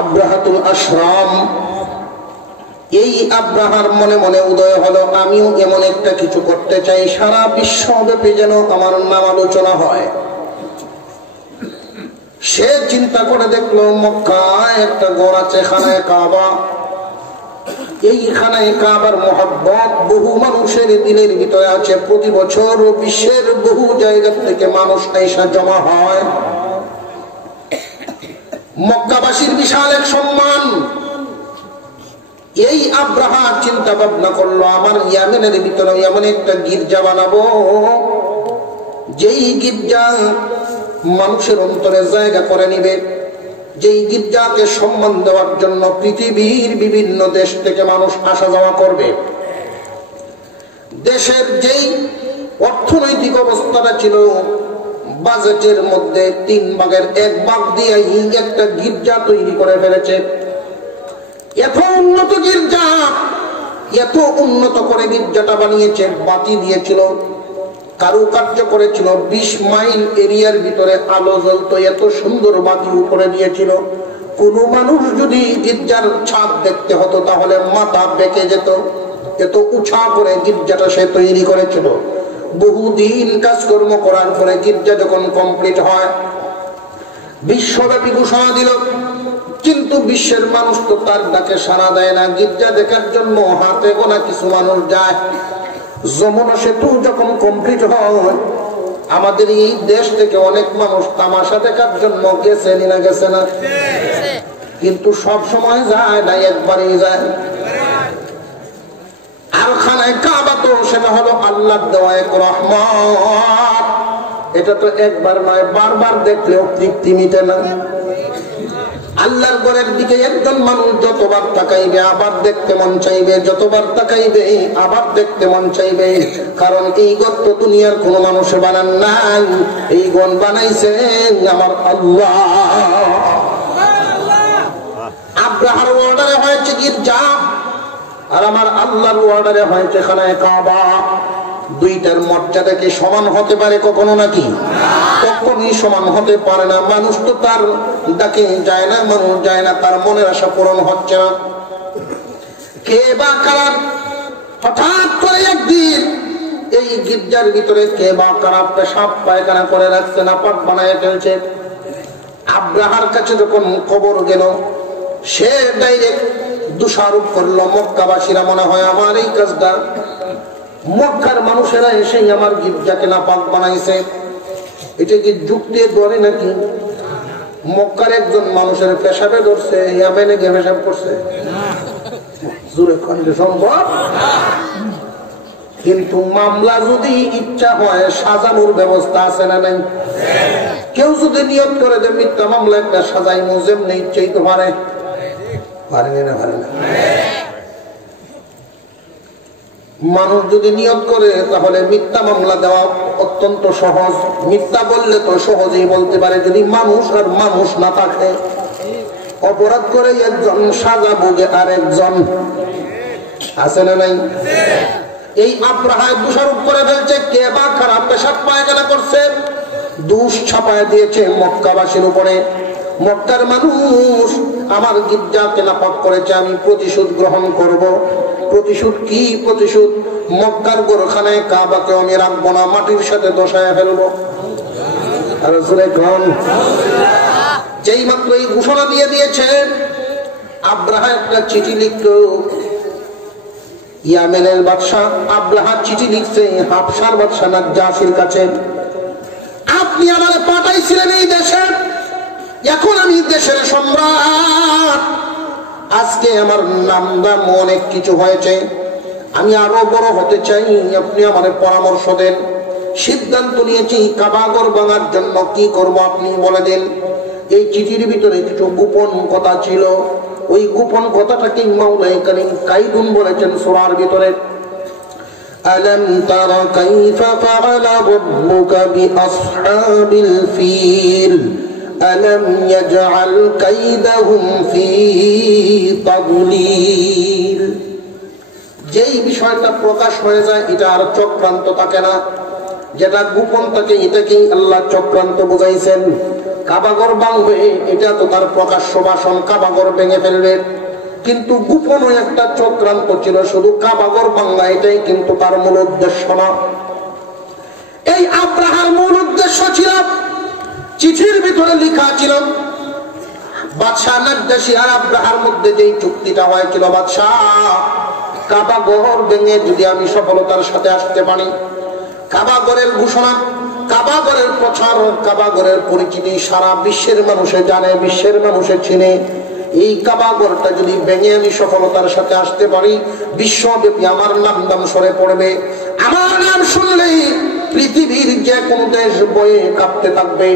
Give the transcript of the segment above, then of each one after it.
আব্রাহাতুল আশরাম, এই আব্রাহার মনে মনে উদয় হলো আমিও এমন একটা কিছু করতে চাই সারা বিশ্বব্যাপী যেন আমার নাম আলোচনা হয়। সে চিন্তা করে দেখলো মক্কায় একটা ঘর আছে খানায়ে কাবা। এই খানায়ে কাবার মহব্বত বহু মানুষের দিলের ভিতরে আছে। প্রতি বছর বিশ্বের বহু জায়গা থেকে মানুষ আইসা জমা হয়। মক্কাবাসীর বিশাল এক সম্মান। এই আব্রাহা চিন্তা ভাবনা করলো আমার ইয়ামেনের ভিতরে এমন একটা গির্জা বানাবো, যেই গির্জা মানুষের অন্তরে জায়গা করে নিবে, যেই গির্জাকে সম্মান দেওয়ার জন্য পৃথিবীর বিভিন্ন দেশ থেকে মানুষ আসা যাওয়া করবে। দেশের যেই অর্থনৈতিক অবস্থাটা ছিল, বাজেটের মধ্যে 3 ভাগের 1 ভাগ দিয়ে একটা গির্জা তৈরি করে ফেলেছে। এত উন্নত গির্জা, এত উন্নত করে গির্জাটা বানিয়েছে। বাতি দিয়েছিল, কারুকার্য করেছিল, 20 মাইল এরিয়ার ভিতরে আলো জ্বলতো, এত সুন্দর বাতি উপরে দিয়েছিল। কোন মানুষ যদি গির্জার ছাদ দেখতে হতো তাহলে মাথা বেঁকে যেত, এত উঁচা করে গির্জাটা সে তৈরি করেছিল। বহুদিন কাজকর্ম করার পরে গির্জা যখন কমপ্লিট হয়, বিশ্বব্যাপী ঘোষণা দিল। কিন্তু বিশ্বের মানুষ তো তার ডাকে সাড়া দেয় না। গির্জা দেখার জন্য হাতে গোনা কিছু মানুষ যায়। যমুনা সেতু যখন কমপ্লিট হয়, আমাদের এই দেশ থেকে অনেক মানুষ তামাশা দেখার জন্য গেছে না গেছে না, কিন্তু সব সময় যায় না, একবারই যায়। আর খানায়ে কাবা তো সেটা হলো আল্লাহর দেওয়া এক রহমত। এটা তো একবার নয়, বারবার দেখলেও তৃপ্তি মিটে না। আল্লাহর ঘরের দিকে একজন মানুষ যতবার তাকাইবে আবার দেখতে মন চাইবে, যতবার তাকাইবে আবার দেখতে মন চাইবে। কারণ এই ঘর তো দুনিয়ার কোন মানুষে বানান নাই, এই ঘর বানাইছে আমার আল্লাহ। আব্রাহার অর্ডারে হয়েছে গির্জা, আর আমার আল্লাহর অর্ডারে হয়েছে খানায়ে কাবা। দুইটার মর্যাদা কি সমান হতে পারে কখনো? নাকি কখনোই সমান হতে পারে না। মানুষ তো তার ডাকে যায় না, মানুষ যায় না, তার মনের আশা পূরণ হচ্ছে না। কে বা কারা হঠাৎ করে একদিন এই গির্জার ভিতরে কে বা কারা পেশাব পায়খানা করে রাখছে, না পাক বানায় ফেলছে। আব্রাহার কাছে যখন খবর গেল, সে ডাইরেক্ট দোষারোপ করলো মক্কাবাসীরা মনে হয় আমার এই কাজটা, মক্কার মানুষেরা এসে আমার গির্জাকে নাপাক বানাইছে। এটা কি যুক্তি ধরে নাকি? মক্কার একজন মানুষের পেশাবে ধরছে, ইয়ামেনে গিয়ে পেশাব করছে, জোরে খন্ডে সম্ভব? কিন্তু মামলা যদি ইচ্ছা হয় সাজানোর ব্যবস্থা আছে না নাই? কেউ যদি নিয়ত করে যে মিথ্যা মামলা একটা সাজাই মুজেম নেই, ইচ্ছেই তো পারে, পারেনি না? পারে না। মানুষ যদি নিয়ত করে তাহলে মিথ্যা মামলা দেওয়া অত্যন্ত সহজ। মিথ্যা বললে তো সহজেই বলতে পারে। যদি মানুষ আর মানুষ না থাকে, অপরাধ করে একজন সাজা ভোগে আর একজন, আছে না নাই? এই আব্রাহায় দোষারোপ করে ফেলছে, কে বা খারাপ পেশাব পায়খানা করছে, দোষ ছাপায় দিয়েছে মক্কাবাসীর উপরে। মক্কার মানুষ আমার গির্জাকে নাপাক করেছে, আমি প্রতিশোধ গ্রহণ করব। প্রতিশোধ কি প্রতিশোধ? মক্কার গোরখানায় কাবাকে আমি রাখবো না, মাটির সাথে দশায় ফেলবো। আর যেই মাত্র এই ঘোষণা দিয়ে দিয়েছে, আব্রাহা একটা চিঠি লিখলো। ইয়ামেনের বাদশা আব্রাহা চিঠি লিখছে হাবশার বাদশা নাজ্জাশীর কাছে, আপনি আমাকে পাঠাইছিলেন এই দেশে, এখন আমি দেশের সম্রাট। আজকে আমার নাম দাম অনেক কিছু হয়েছে, আমি আরো বড় হতে চাই, আপনি আমাদের পরামর্শ দেন। সিদ্ধান্ত নিয়েছি কাবাঘর ভাঙার জন্য কি করব আপনি বলে দেন। এই চিঠির ভিতরে কিছু গোপন কথা ছিল, ওই গোপন কথাটাকে মাওলাই কারীম কাইদুন বলেছেন সূরার ভিতরে, আলাম তারা কাইফা ফাআলা রাব্বুকা বিআসহাবিল ফিল আলাম ইয়াজআল কাইদাহুম ফি তাদলিল। যেই বিষয়টা প্রকাশ হয়ে যায় এটা আর চক্রান্ত থাকে না, যেটা গোপন থাকে এটাকেই আল্লাহ চক্রান্ত বুঝাইছেন। কাবাঘর ভাঙবে, এটা তো তার প্রকাশ্য ভাষণ, কাবাঘর ভেঙে ফেলবে। কিন্তু গোপন একটা চক্রান্ত ছিল, শুধু কাবাঘর ভাঙা, এটাই কিন্তু তার মূল উদ্দেশ্য না। এই আব্রাহার মূল উদ্দেশ্য ছিল, চিঠির ভিতরে লেখা ছিল, বাদশাহ নাজ্জাশী আর আব্রাহার মধ্যে যেই চুক্তিটা হয়েছিল, বাদশাহ কাবাঘর ভেঙে যদি আমি সফলতার সাথে আসতে পারি, কাবাঘরের ঘোষণা, কাবাঘরের প্রচার, কাবাঘরের পরিচিতি সারা বিশ্বের মানুষে জানে, বিশ্বের মানুষে চিনে, এই কাবাঘরটা যদি ভেঙে আমি সফলতার সাথে আসতে পারি, বিশ্বব্যাপী আমার নাম দাম সরে পড়বে। আমার নাম শুনলেই পৃথিবীর যে কোনো দেশ বয়ে কাঁপতে থাকবে।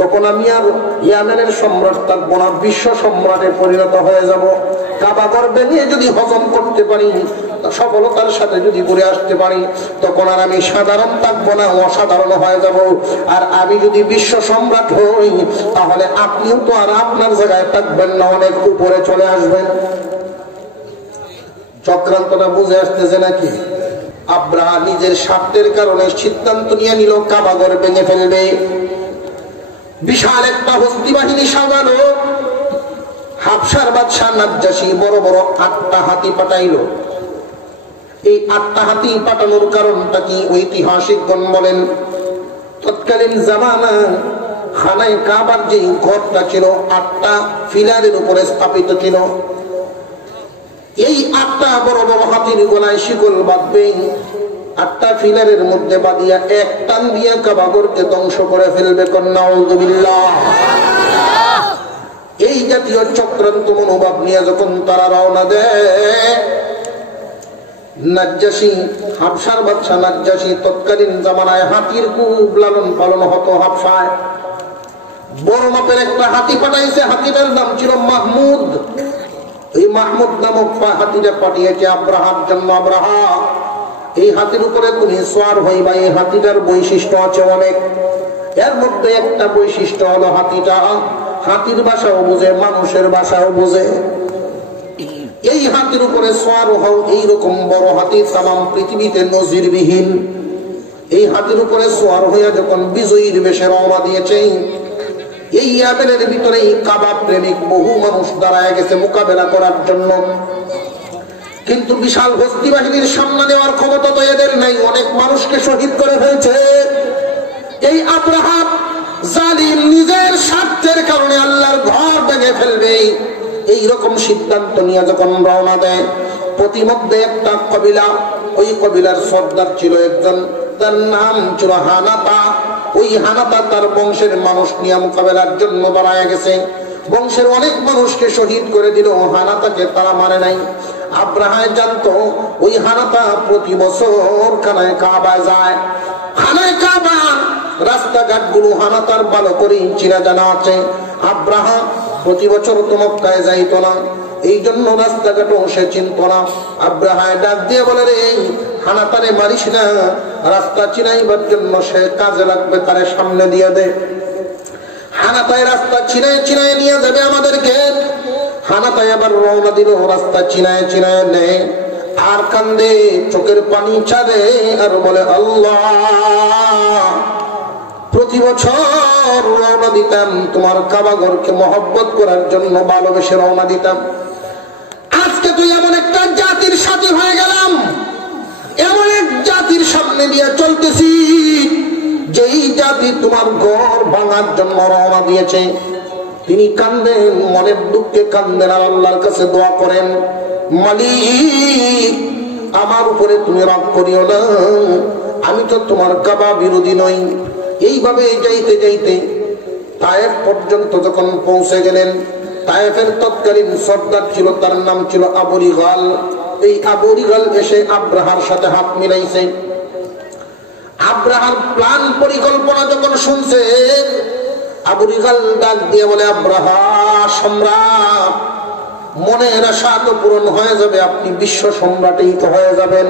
তখন আমি আর ইয়ামেনের সম্রাট থাকবো না, বিশ্ব সম্রাটে পরিণত হয়ে যাব। কাবাঘর ভেঙে যদি হজম করতে পারি, সফলতার সাথে যদি ঘুরে আসতে পারি, তখন আর আমি সাধারণ থাকবো না, অসাধারণ হয়ে যাব। আর আমি যদি বিশ্ব সম্রাট হই, তাহলে আপনিও তো আর আপনার জায়গায় থাকবেন না, অনেক উপরে চলে আসবেন। চক্রান্তটা বুঝে আসতেছে নাকি? আব্রাহা নিজের স্বার্থের কারণে সিদ্ধান্ত নিয়ে নিল কাবাঘর ভেঙে ফেলবে। বিশাল একটা হস্তি বাহিনী সাজালো। হাবশার বাদশাহ নাজ্জাশী বড় বড় 8টা হাতি পাঠাইল। এই 8টা হাতি পাঠানোর কারণটা কি? ঐতিহাসিকগণ বলেন, তৎকালীন জামানা খানায় কাবার যে ঘরটা ছিল 8টা ফিলারের উপরে স্থাপিত ছিল। এই 8টা বড় বড় হাতির গলায় শিকল বাঁধবে, 8টা ফিলারের মধ্যে বাঁধিয়া এক টান দিয়ে কাবাঘরকে ধ্বংস করে ফেলবে। নাউযুবিল্লাহ। এই জাতীয় চক্রান্ত মনোভাব নিয়ে যখন তারা রওনা দেয়, নাজ্জাশী, হাবশার বাদশাহ নাজ্জাশী, তৎকালীন জামানায় হাতির খুব লালন পালন হতো হাবশায়। বড় মাপের একটা হাতি পাঠাইছে, হাতিটার নাম ছিল মাহমুদ। এই মাহমুদ নামক হাতিটা পাঠিয়েছে আব্রাহার জন্য। আব্রাহা, এই হাতির উপরে তুমি সওয়ার হইবা। এই হাতিটার বৈশিষ্ট্য আছে অনেক। এর মধ্যে একটা বৈশিষ্ট্য হলো হাতিটা হাতির ভাষাও বুঝে, মানুষের ভাষাও বুঝে। এই হাতির উপরে সওয়ার হও। এইরকম বড় হাতি তামাম পৃথিবীতে নজিরবিহীন। এই হাতির উপরে সওয়ার হইয়া যখন বিজয়ীর বেশে রওনা দিয়েছে, এই ইয়ামেনের ভিতরে কাবা প্রেমিক বহু মানুষ দাঁড়ায় গেছে মোকাবেলা করার জন্য। কিন্তু বিশাল হস্তি বাহিনীর সামনে দেওয়ার ক্ষমতা তো এদের নাই। অনেক মানুষকে শহীদ করে ফেলছে। এই আব্রাহা জালিম নিজের স্বার্থের কারণে আল্লাহর ঘর ভেঙে ফেলবে, এইরকম সিদ্ধান্ত নিয়ে যখন রওনা দেয়, প্রতিমধ্যে একটা কবিলা, ওই কবিলার সর্দার ছিল একজন, তার নাম ছিল হানাতা। ওই হানাতা তার বংশের মানুষ নিয়ে মোকাবেলার জন্য দাঁড়ায় গেছে। বংশের অনেক মানুষকে শহীদ করে দিল, হানাতাকে তারা মানে নাই। আব্রাহা জানতো ওই হানাতা প্রতি বছর খানায় কাবা যায়। খানায় কাবা রাস্তাঘাট গুলো হানাতার ভালো করে চিনা জানা আছে। আব্রাহা প্রতি বছর তো মক্কায় যাইতো না, এই জন্য রাস্তাঘাটও সে চিনত না। আব্রাহা ডাক দিয়ে বলে, রে হানাতারে মারিস না, রাস্তা চিনাইবার জন্য সে কাজে লাগবে, তারে সামনে দিয়ে দে। হানাতায় রাস্তা চিনায় চিনায় নিয়ে যাবে আমাদেরকে। হানাতায় আবার রওনা দিল, রাস্তা চিনায় চিনায় নেয় আর কান্দে, চোখের পানি ছাড়ে আর বলে, আল্লাহ, প্রতি বছর রওনা দিতাম তোমার কাবাঘরকে মহব্বত করার জন্য, ভালোবেসে রওনা দিতাম। আজকে তুই এমন একটা জাতির সাথী হয়ে গেলাম, এমন এক জাতির সামনে দিয়ে চলতেছি যেই জাতি তোমার ঘর ভাঙার জন্য রওনা দিয়েছে। তিনি কান্দেন, মনের দুঃখে কান্দেন আর আল্লাহর কাছে দোয়া করেন, মালিক আমার উপরে তুমি রাগ করিও না, আমি তো তোমার কাবা বিরোধী নই। এইভাবে যাইতে যাইতে তায়েফ পর্যন্ত যখন পৌঁছে গেলেন, তায়েফের তৎকালীন সর্দার ছিল, তার নাম ছিল আবু রিগাল। এই আবু রিগাল এসে আব্রাহার সাথে হাত মিলাইছে। আব্রাহার প্ল্যান পরিকল্পনা যখন শুনছে, আবু রিগাল ডাক দিয়ে বলে, আব্রাহা সম্রাট, মনের আশা তো পূরণ হয়ে যাবে, আপনি বিশ্ব সম্রাটই তো হয়ে যাবেন।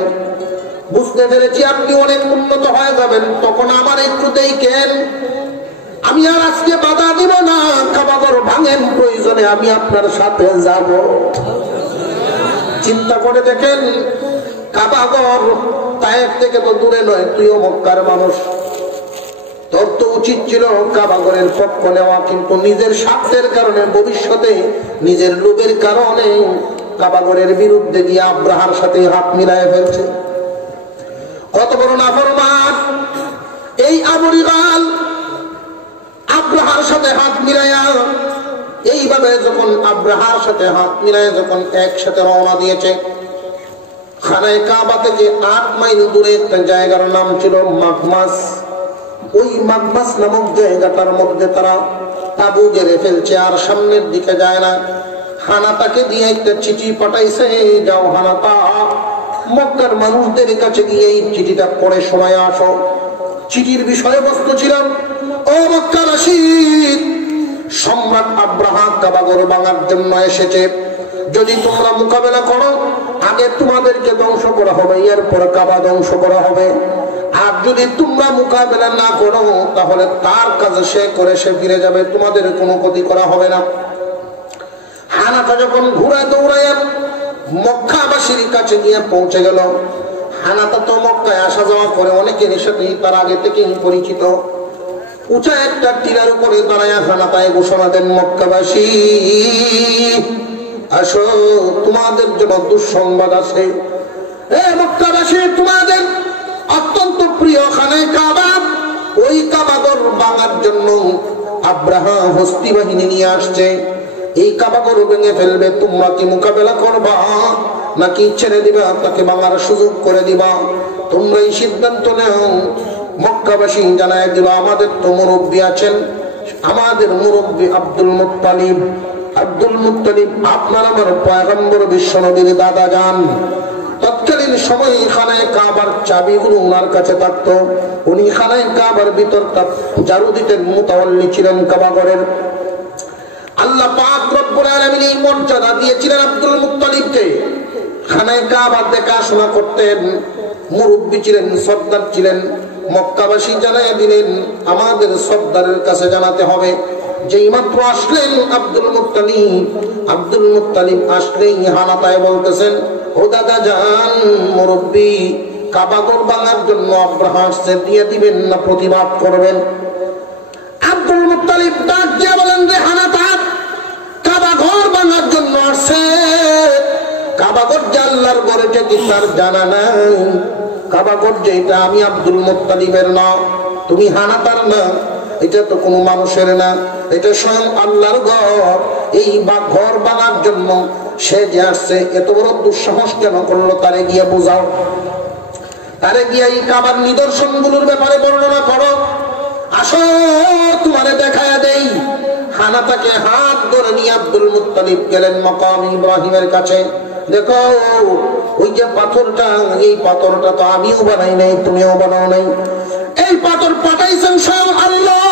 বুঝতে পেরেছি আপনি অনেক উন্নত হয়ে যাবেন, তখন আমার একটু দেখেন, আমি আর আজকে বাধা দিব না, কাবাঘর ভাঙেন, প্রয়োজনে আমি আপনার সাথে যাব। চিন্তা করে দেখেন, কাবাঘর তায়েফ থেকে তো দূরে নয়, তুইও মক্কার মানুষ, তোর তো উচিত ছিল কাবাগরের পক্ষ নেওয়া, কিন্তু নিজের স্বার্থের কারণে, ভবিষ্যতে নিজের লোভের কারণে কাবাগরের বিরুদ্ধে গিয়ে আব্রাহার সাথে হাত মিলায় ফেলছে। কত বড় নাফরমান এই আবু রিগাল! আব্রাহার সাথে হাত মিলাইয়া এইভাবে যখন আব্রাহার সাথে হাত মিলায় যখন একসাথে রওনা দিয়েছে, খানায় কাবা থেকে 8 মাইল দূরে একটা জায়গার নাম ছিল মাকমাস। ওই মাকমাস নামক জায়গাটার মধ্যে তারা তাবু গেড়ে ফেলছে, আর সামনের দিকে যায় না। হানাতাকে দিয়ে একটা চিঠি পাঠাইছে, যাও হানাতা, মক্কার মানুষদের কাছে গিয়ে এই চিঠিটা পড়ে শোনায় আসো। চিঠির বিষয়বস্তু ছিল, ও মক্কাবাসী, সম্রাট আব্রাহা কাবাগর ভাঙার জন্য এসেছে। যদি তোমরা মোকাবেলা করো, আগে তোমাদেরকে ধ্বংস করা হবে, এরপর কাবা ধ্বংস করা হবে। আর যদি তোমরা মোকাবেলা না করো, তাহলে তার কাজে সে করে সে ফিরে যাবে, তোমাদের কোনো ক্ষতি করা হবে না। হানাতা যখন ঘুরে দৌড়ায় মক্কাবাসীর কাছে গিয়ে পৌঁছে গেল। হানাতা তো মক্কায় আসা যাওয়া করে অনেকের সাথে তার আগে থেকেই পরিচিত। উঁচা একটা টিলার উপরে দাঁড়ায় হানাতায় ঘোষণা দেন, মক্কাবাসী আসো, তোমাদের জন্য দুঃসংবাদ আছে। এ মক্কাবাসী, তোমাদের অত্যন্ত প্রিয় খানায় কাবা, ওই কাবাগর ভাঙার জন্য আব্রাহা হস্তি বাহিনী নিয়ে আসছে। এই কাবাগর ভেঙে ফেলবে। তোমরা কি মোকাবেলা করবা নাকি ছেড়ে দিবা, তাকে ভাঙার সুযোগ করে দিবা? তোমরা এই সিদ্ধান্ত নাও। মক্কাবাসী জানায় দিল, আমাদের তো মুরব্বী আছেন, আমাদের মুরব্বী আব্দুল মুত্তালিব। আব্দুল মুত্তালিব আপনার আমার পয়গম্বর বিশ্বনবীর দাদা যান। তৎকালীন সময় খানায় কাবার চাবিগুলো ওনার কাছে থাকতো। উনি খানায় কাবার ভিতরটা জারু দিতেন, মুতাওয়াল্লি ছিলেন কাবাগরের। আল্লাহ পাক রব্বুল আলামিন এই মর্যাদা দিয়েছিলেন আব্দুল মুত্তালিবকে। খানায় কাবা দেখাশোনা করতেন, মুরব্বী ছিলেন, সর্দার ছিলেন। মক্কাবাসী জানাইয়া দিলেন, আমাদের সর্দারের কাছে জানাতে হবে। যেই মাত্র আসলেন আব্দুল মুত্তালিব আসলেই হানাতায় বলতেছেন, ও দাদা যান, মুরব্বী, কাবাগর ভাঙার জন্য আব্রাহা আসছে, দিয়ে দিবেন না প্রতিবাদ করবেন? আব্দুল মুত্তালিব ডাক দিয়ে বলেন, রে হানাতা, কাবাগর ভাঙার জন্য আসছে। কাবাগর যে আল্লাহর ঘরে কি তার জানা নাই? কাবাগর যে এটা আমি আব্দুল মুত্তালিবের না, তুমি হানাতার না, এটা তো কোনো মানুষের না, এটা স্বয়ং আল্লাহর ঘর। এই ঘর ভাঙার জন্য সে যে আসছে, এত বড় দুঃসাহস কেন করলো? তারে গিয়ে বোঝাও, তারে গিয়ে এই কাবার নিদর্শন গুলোর ব্যাপারে বর্ণনা করো। আসো, তোমারে দেখায়া দেই। হানাতাকে হাত ধরে নিয়ে আব্দুল মুত্তালিব গেলেন মাকাম ইব্রাহিমের কাছে। দেখো, ওই যে পাথরটা, এই পাথরটা তো আমিও বানাই নাই, তুমিও বানাও নাই। এই পাথর পাঠাইছেন সব আল্লাহ।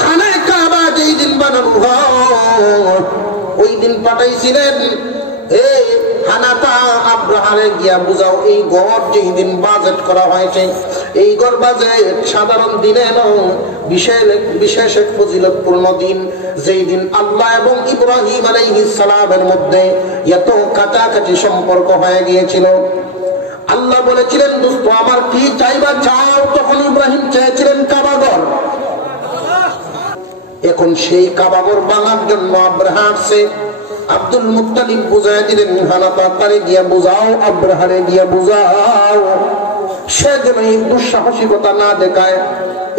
খানায় কাবা যেই দিন বানানো হয়, ওই দিন পাঠাইছিলেন। এই হানাতা, আব্রাহারে গিয়া বুঝাও, এই ঘর যেই দিন বাজেট করা হয়েছে, এই ঘর বাজেট সাধারণ দিনে নয়, বিশেষ এক ফজিলতপূর্ণ দিন, যেই দিন আল্লাহ এবং ইব্রাহিম আলাইহিস সালামের মধ্যে এত কাছাকাছি সম্পর্ক হয়ে গিয়েছিল। আল্লাহ বলেছিলেন, দোস্ত আমার কি চাইবা চাও। তখন ইব্রাহিম চেয়েছিলেন কাবাগর। এখন সেই কাবাগর ভাঙার জন্য আব্রাহা আসছে। আব্দুল মুত্তালিব বুঝাই দিলেন, হানাতা, তারে গিয়া বুঝাও, আব্রাহারে গিয়া বুঝাও, সে যেন এই দুঃসাহসিকতা না দেখায়,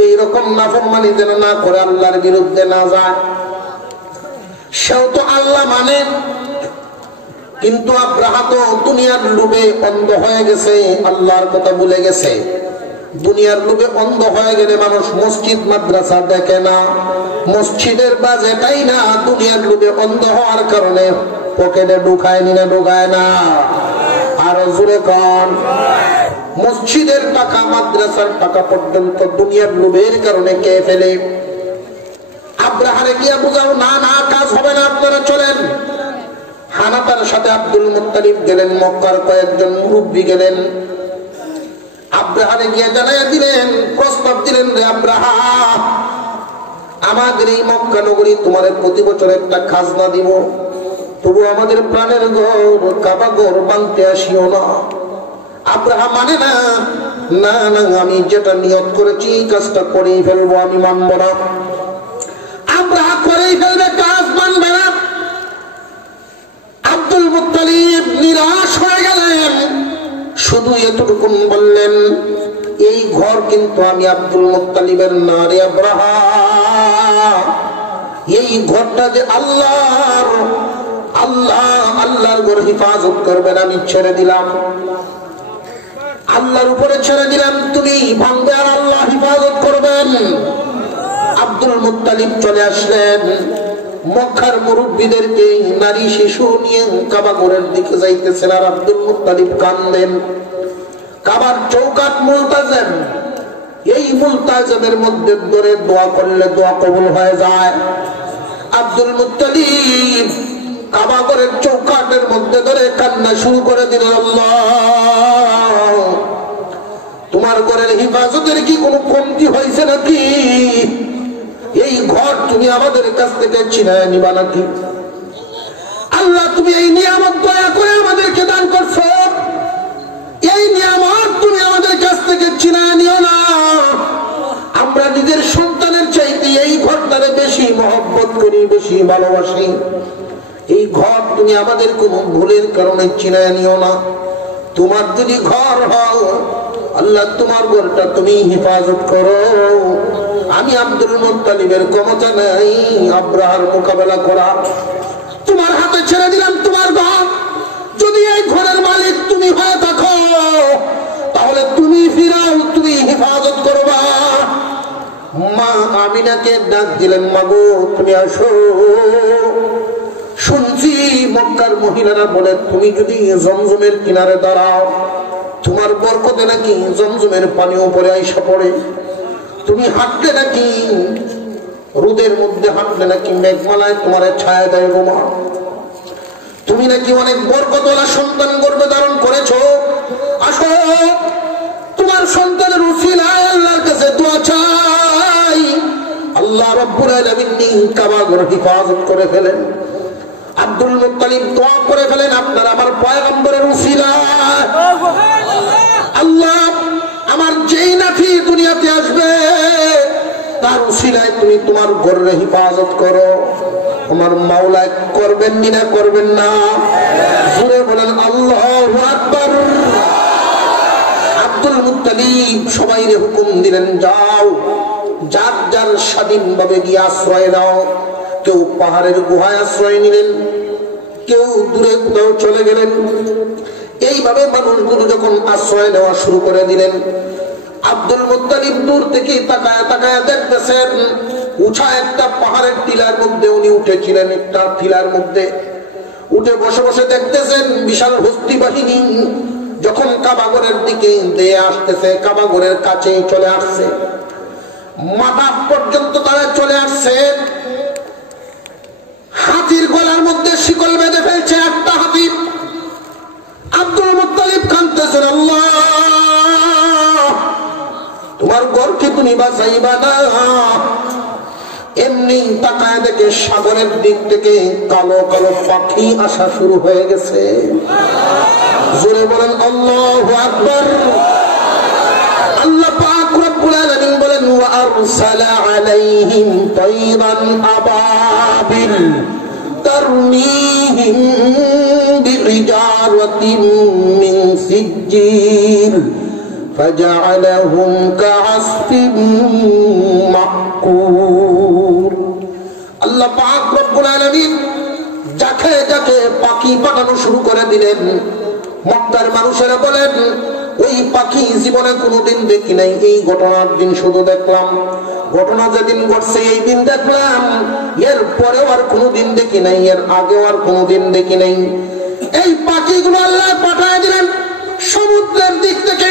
এইরকম নাফরমানি যেন না করে, আল্লাহর বিরুদ্ধে না যায়। সেও তো আল্লাহ মানে, কিন্তু আব্রাহা তো দুনিয়ার লোভে অন্ধ হয়ে গেছে, আল্লাহর কথা ভুলে গেছে। দুনিয়ার লোভে অন্ধ হয়ে গেলে মানুষ মসজিদ মাদ্রাসা দেখে না, মসজিদের বাজেটাই না, দুনিয়ার লোভে অন্ধ হওয়ার কারণে পকেটে ঢুকায় নিয়ে ঢুকায় না। আর জোরে কন, মসজিদের টাকা, মাদ্রাসার টাকা পর্যন্ত দুনিয়ার লোভের কারণে কে ফেলে। আব্রাহারে গিয়া বুঝাও, না না, কাজ হবে না, আপনারা চলেন। হানাতার সাথে আব্দুল মুত্তালিব গেলেন, মক্কার কয়েকজন মুরব্বী গেলেন। আব্রাহারে গিয়ে জানাইয়া দিলেন, প্রস্তাব দিলেন, রে আব্রাহা, আমাদের এই মক্কা নগরী তোমার প্রতি বছর একটা খাজনা দিব, তবু আমাদের প্রাণের ঘর কাবা ঘর ভাঙতে আসিও না। আব্রাহা মানে না, না না, আমি যেটা নিয়ত করেছি কাজটা করেই ফেলবো, আমি মানব না। আব্রাহা করেই ফেলবে, কাজ মানবে না। আব্দুল মুত্তালিব নিরাশ হয়ে গেলেন, শুধু এতটুকুন বললেন, এই ঘর কিন্তু আমি আব্দুল মুত্তালিবের না রে আব্রাহা, এই ঘরটা যে আল্লাহর, আল্লাহর ঘর হিফাজত করবেন, আমি ছেড়ে দিলাম, আল্লাহর উপরে ছেড়ে দিলাম, তুমি ভাঙবে আর আল্লাহ হিফাজত করবেন। আব্দুল মুত্তালিব চলে আসলেন, মক্কার মুরব্বীদেরকে নারী শিশু নিয়ে কাবা ঘরের দিকে যাইতেছেন, আর আব্দুল মুত্তালিব কান্দেন। কাবার চৌকাট মুলতাজিম, এই মুলতাজিমের মধ্যে ধরে দোয়া করলে দোয়া কবুল হয়ে যায়। আব্দুল মুত্তালিব কাবা ঘরের চৌকাটের মধ্যে ধরে কান্না শুরু করে দিলেন, আল্লাহ তোমার ঘরের হিফাজতের কি কোনো কমতি হয়েছে নাকি? এই ঘর তুমি আমাদের কাছ থেকে ছিনায় নিবা নাকি? আল্লাহ তুমি এই নিয়ামত দয়া করে আমাদেরকে দান করছো, এই নিয়ামত তুমি আমাদের কাছ থেকে ছিনায় নিও না। আমরা নিজের সন্তানের চাইতে এই ঘরটারে বেশি মহব্বত করি, বেশি ভালোবাসি। এই ঘর তুমি আমাদের কোনো ভুলের কারণে ছিনায় নিও না। তোমার যদি ঘর হও আল্লাহ, তোমার ঘরটা তুমি হেফাজত করো। আমি আব্দুল মুত্তালিবের ক্ষমতা নাই আব্রাহার মোকাবেলা করা, তোমার হাতে ছেড়ে দিলাম তোমার ঘর। যদি এই ঘরের মালিক তুমি হয়ে থাকো তাহলে তুমি ফিরাও, তুমি হেফাজত করবা। মা আমিনাকে ডাক দিলেন, মাগো তুমি আসো। শুনছি মক্কার মহিলারা বলে, তুমি যদি জমজমের কিনারে দাঁড়াও তোমার বরকতে নাকি জমজমের পানি উপরে আইসা পড়ে। তুমি হাঁটলে নাকি রোদের মধ্যে হাঁটলে নাকি মেঘমালায় তোমার ছায়া দেয় গো মা। তুমি নাকি অনেক বরকতওয়ালা সন্তান গর্ভে ধারণ করেছো। আসো তোমার সন্তানের উসিলায় আল্লাহর কাছে দোয়া চাই, আল্লাহ রাব্বুল আলামিন কাবা ঘর হিফাজত করে ফেলেন। আব্দুল মুত্তালিব দোয়া করে ফেলেন, আপনার আমার পয়গম্বরের উসিলায় আল্লাহ আমার যেই নাতি দুনিয়াতে আসবে তার উসিলায় তুমি তোমার ঘরের হিফাজত করো। আমার মাওলা করবেন না করবেন না? জোরে বলেন আল্লাহু আকবার। আব্দুল মুত্তালিব সবাইরে হুকুম দিলেন, যাও যার যার স্বাধীনভাবে গিয়ে আশ্রয় নাও। কেউ পাহাড়ের গুহায় আশ্রয় নিলেন, কেউ দূরে কোথাও চলে গেলেন। এইভাবে মানুষগুলো যখন আশ্রয় নেওয়া শুরু করে দিলেন, আব্দুল মুত্তালিব দূর থেকে তাকায়া তাকায়া দেখতেছেন উঁচা একটা পাহাড়ের টিলার মধ্যে উনি উঠেছিলেন। একটা টিলার মধ্যে উঠে বসে বসে দেখতেছেন বিশাল হস্তি বাহিনী যখন কাবাগরের দিকে দিয়ে আসতেছে, কাবাগরের কাছে চলে আসছে, মাথা পর্যন্ত তারা চলে আসছে। হাতির গলার মধ্যে শিকল বেঁধে ফেলছে একটা হাতি। আব্দুল মুত্তালিব কাঁদতেছেন, আল্লাহ তোমার ঘরকে তুমি বাঁচাইবা না। এমনি তাকায় দেখে সাগরের দিক থেকে কালো কালো পাখি আসা শুরু হয়ে গেছে। জোরে বলেন আল্লাহু আকবার। আল্লাহ পাক রব্বুল আলামিন বলেন, ওয়া আরসালা আলাইহিম তায়রান আবাবিল তারমিহিম বিহিজারাতিন মিন সিজ্জিল ফাজআলাহুম কাআসফিন মাকুর। আল্লাহ পাক রব্বুল আলামিন যাকে যাকে পাখি পাঠানো শুরু করে দিলেন। মক্কার মানুষেরা বলেন, ওই পাখি জীবনে কোনোদিন দেখি নাই, এই ঘটনার দিন শুধু দেখলাম। ঘটনা যেদিন ঘটছে এই দিন দেখলাম, এর পরেও আর কোনোদিন দেখি নাই, এর আগেও আর কোনোদিন দেখি নাই। এই পাখিগুলো আল্লাহ পাঠায় দিলেন সমুদ্রের দিক থেকে।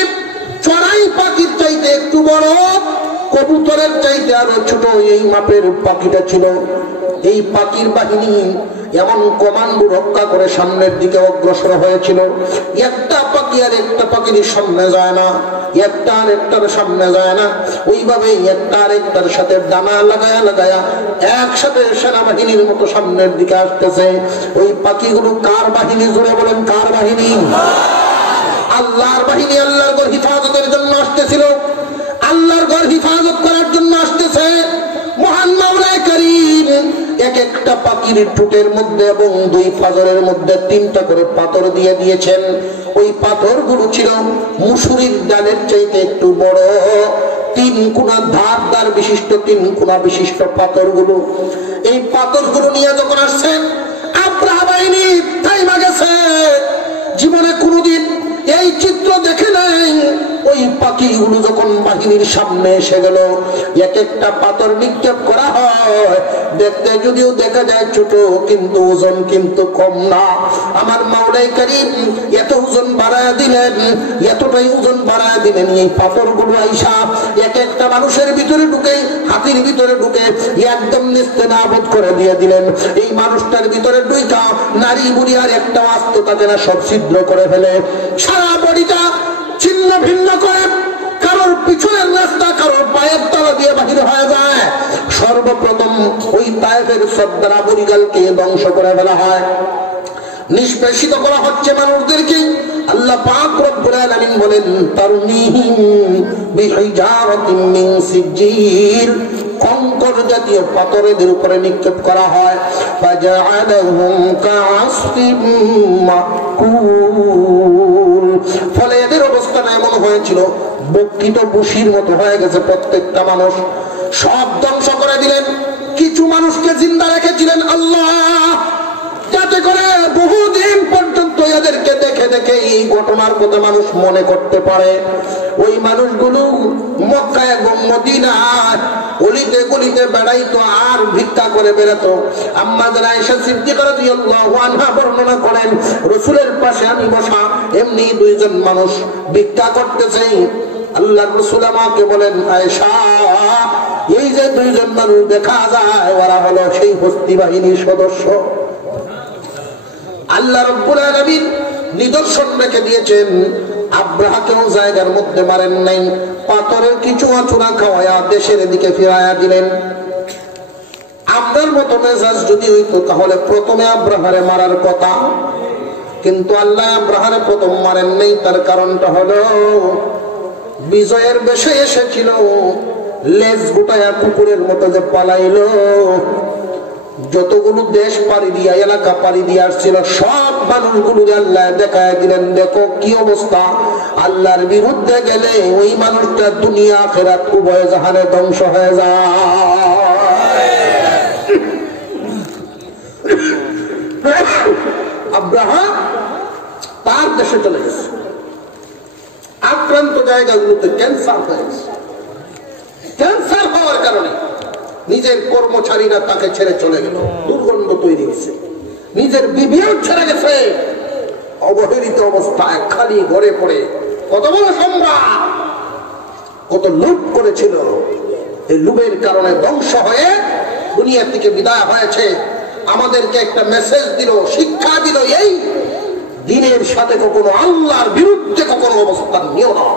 চড়াই পাখির চাইতে একটু বড়, কবুতরের চাইতে আরো ছোট এই মাপের পাখিটা ছিল। এই পাখির বাহিনী এমন কমান্ডো রক্ষা করে সামনের দিকে অগ্রসর হয়েছিল। একটা পাখি আর একটা পাখির সামনে যায় না, একটা আর একটার সামনে যায় না। ওইভাবে একটা আর একটার সাথে ডানা লাগায়া লাগায়া একসাথে সেনাবাহিনীর মতো সামনের দিকে আসতেছে। ওই পাখিগুলো কার বাহিনী? জোরে বলেন কার বাহিনী? আল্লাহর বাহিনী আল্লাহর ঘর হিফাজতের জন্য আসতেছিল, আল্লাহর ঘর হিফাজত করার জন্য আসতেছে। মহান মাওলা কারীম এক একটা পাখির ঠোঁটের মধ্যে এবং দুই পাজরের মধ্যে 3টা করে পাথর দিয়ে দিয়েছেন। ওই পাথরগুলো ছিল মুসুরির ডালের চাইতে একটু বড়, 3 কোণা ধার বিশিষ্ট, 3 কোণা বিশিষ্ট পাথরগুলো। এই পাথরগুলো নিয়ে যখন আসছেন, আব্রাহা বাহিনী থাইমা গেছে। জীবনে কোনোদিন এই চিত্র দেখে নাই। ওই পাখিগুলো যখন বাহিনীর সামনে এসে গেল, এক একটা পাথর নিক্ষেপ করা হয়। দেখতে যদিও দেখা যায় ছোট, কিন্তু ওজন কিন্তু কম না। আমার মাওলাই কারীম এত ওজন বাড়ায় দিলেন, এতটাই ওজন বাড়ায় দিলেন, এই পাথরগুলো আইসা এক একটা মানুষের ভিতরে ঢুকে, হাতির ভিতরে ঢুকে একদম নিস্তেনাবুদ করে দিয়ে দিলেন। এই মানুষটার ভিতরে ঢুকা নারী বুড়ি আর একটা আস্ত থাকে না, সব ছিদ্র করে ফেলে, সারা বডিটা ছিন্ন ভিন্ন করে, কারোর পিছনের রাস্তা কারোর পায়ের তলা দিয়ে বাহির হয়ে যায়। সর্বপ্রথম ওই তায়েফের সর্দার আবু রিগালকে ধ্বংস করে ফেলা হয়, নিষ্পেষিত করা হচ্ছে মানুষদেরকে। আল্লাহ পাক রব্বুল আলামিন বলেন, তারমিহিম বিহিজারাতিন মিন সিজিল, কঙ্কর জাতীয় পাথরের উপরে নিক্ষেপ করা হয়। ফাজআলাহুম কাআসফিম মাকুল, ফলে এদের অবস্থা এমন হয়েছিল বক্ষিত বুশির মতো হয়ে গেছে। প্রত্যেকটা মানুষ সব ধ্বংস করে দিলেন। কিছু মানুষকে জিন্দা রেখেছিলেন আল্লাহ, যাতে করে বহুদিন পর্যন্ত এদেরকে দেখে দেখে এই ঘটনার কথা মানুষ মনে করতে পারে। ওই মানুষগুলো মক্কা এবং মদিনায় অলিতে গলিতে বেড়াইতো আর ভিক্ষা করে বেড়াতো। আম্মা জান আয়েশা সিদ্দিকা রাদিয়াল্লাহু আনহা বর্ণনা করেন, রাসূলের পাশে আমি বসা, এমনি 2 জন মানুষ ভিক্ষা করতেছে। আল্লাহর রাসূল আমাকে বলেন, আয়েশা, এই যে 2 জন মানুষ দেখা যায়, ওরা হলো সেই হস্তি বাহিনীর সদস্য। আল্লাহ রাব্বুল আলামিন নিদর্শন রেখে দিয়েছেন। আব্রাহাকেও জায়গার মধ্যে মারেন নাই, পাথরের কিছু আচুরা খাওয়ায়া দেশের দিকে ফিরাইয়া দিলেন। আমরার মতো মেজাজ যদি হইতো তাহলে প্রথমে আব্রাহারে মারার কথা, কিন্তু আল্লাহ আব্রাহারে প্রথম মারেন নাই। তার কারণটা হলো বিজয়ের বেশে এসেছিল, লেজ গুটায়া কুকুরের মতো যে পালাইলো। যতগুলো দেশ পাড়ি দিয়া, এলাকা পাড়ি দিয়ে আসছিল, সব মানুষগুলো আল্লাহ দেখায় দিলেন, দেখো কি অবস্থা। আল্লাহর বিরুদ্ধে গেলে ওই মানুষটা দুনিয়া আখিরাত উভয় জাহানে ধ্বংস হয়ে যায়। আব্রাহাম তার দেশে চলে গেছে, আক্রান্ত জায়গাগুলোতে ক্যান্সার হয়ে গেছে। ক্যান্সার হওয়ার কারণে নিজের কর্মচারীরা তাকে ছেড়ে চলে গেল, দুর্গন্ধ তৈরি হয়েছে। নিজের বিবিও ছেড়ে গেছে, অবহেলিত অবস্থায় খালি ঘরে পড়ে। কত বড় সম্রাট, কত লুট করেছিল, এই লুটের কারণে ধ্বংস হয়ে দুনিয়া থেকে বিদায় হয়েছে। আমাদেরকে একটা মেসেজ দিল, শিক্ষা দিল, এই দিনের সাথে কখনো আল্লাহর বিরুদ্ধে কখনো অবস্থান নিও না।